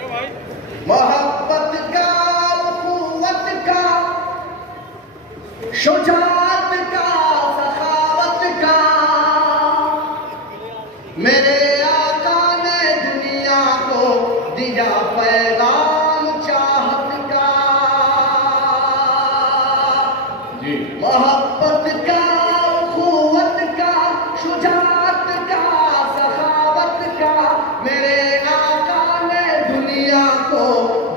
محبت کا، قوت کا، شجاعت کا، سخاوت کا، میرے آقا نے دنیا کو دیا پیغام چاہت کا۔ محبت کا، قوت کا، شجاعت کا، سخاوت کا، میرے آقا نے دنیا کو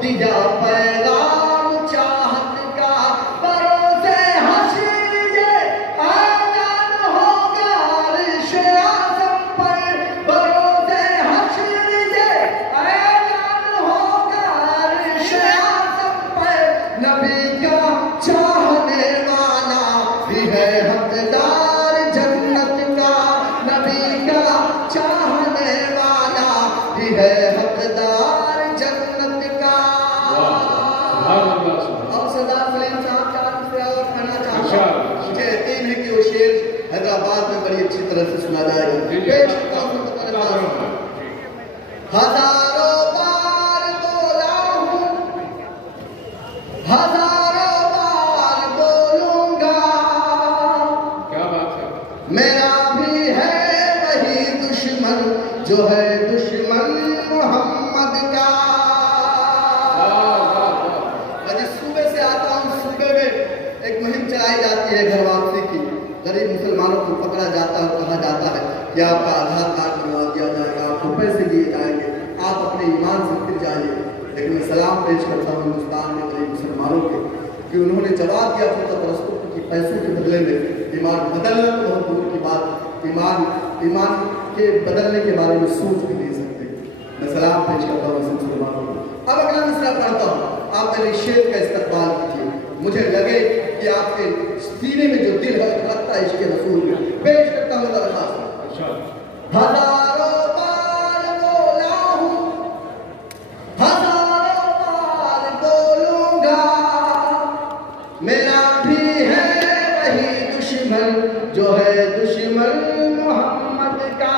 دیا پیغام چاہت کا۔ بروز حشر یہ اعلان ہوگا عرش اعظم پر، بروز حشر یہ اعلان ہوگا عرش اعظم پر، نبی کا چاہنے والا بھی ہے حقدار جنت کا، نبی کا چاہنے والا بھی ہے حقدار جنت کا۔ اور سردار سلیم صاحب چار سے اور کہنا چاہتا ہوں، مجھے یقین ہے کہ وہ شعر حیدرآباد میں بڑی اچھی طرح سے سنا جائے گا۔ پیش کرتا ہوں ہزاروں بار بولا ہوں، ہزاروں بار بولوں گا، میرا بھی ہے وہی دشمن جو ہے دشمن محمد کا۔ میں جس صوبے سے آتا ہوں، اس صوبے میں ایک مہم چلائی جاتی ہے گھر واپسی کی۔ غریب مسلمانوں کو پکڑا جاتا ہے، کہا جاتا ہے کہ آپ کا آدھار کارڈ بنوا دیا جائے گا، آپ کو پیسے دیے جائیں گے، آپ اپنے ایمان سے پھر جائیے۔ لیکن میں سلام پیش کرتا ہوں ہندوستان میں غریب مسلمانوں کے کہ انہوں نے جواب دیا فرقہ پرستوں کی پیسوں کے بدلے میں ایمان بدلنا تو بہت دور کی بات، ایمان کے بدلنے کے بارے میں سوچ بھی نہیں سکتے۔ میں سلام پیش کرتا ہوں ایسے مسلمانوں کو۔ اب اگلا مصرع پڑھتا ہوں، آپ میرے شعر کا استقبال کیجیے، مجھے لگے کہ آپ کے سینے میں جو دل ہے لگتا ہے عشق رسول میں۔ پیش کرتا ہوں درخواست، ہزاروں بار بولا ہوں، ہزاروں بار بولوں گا، میرا بھی ہے وہی دشمن جو ہے دشمن محمد کا۔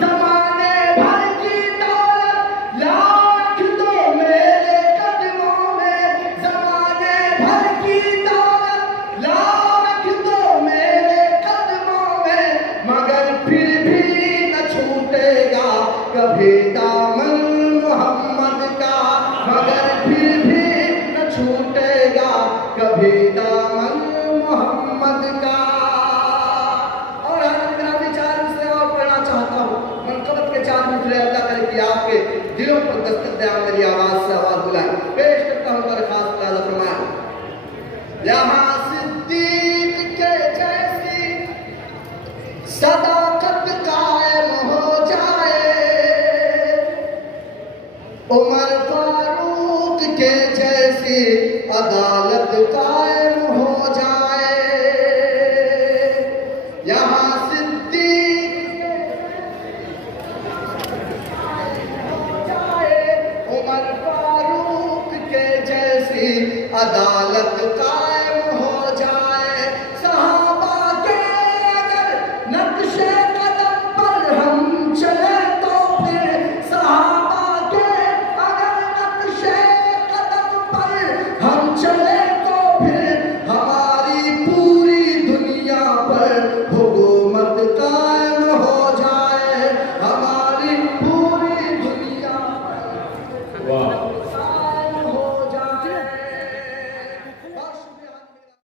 زمانے بھر کی دولت لاکھ دو میرے قدموں میں، زمانے بھر کی دولت لاکھ دو میرے قدموں میں، مگر پھر بھی نہ چھوٹے گا کبھی دامن محمد کا، مگر پھر بھی نہ چھوٹے گا کبھی دامن محمد کا۔ اور حضرت گرامی چار مصرع اور پڑھنا چاہتا ہوں، منقبت کے چار مصرع اللہ کرے کہ آپ کے دلوں پر دستک دے، آپ میری آواز سے آواز بلائیں۔ پیش کرتا ہوں درخواست، اللہ فرمائے، یہاں صدیق کے جیسی صداقت قائم ہو جائے، عمر فاروق کے جیسی عدالت قائم ہو جائے، یہاں صدیق ہو جائے، عمر فاروق کے جیسی عدالت قائم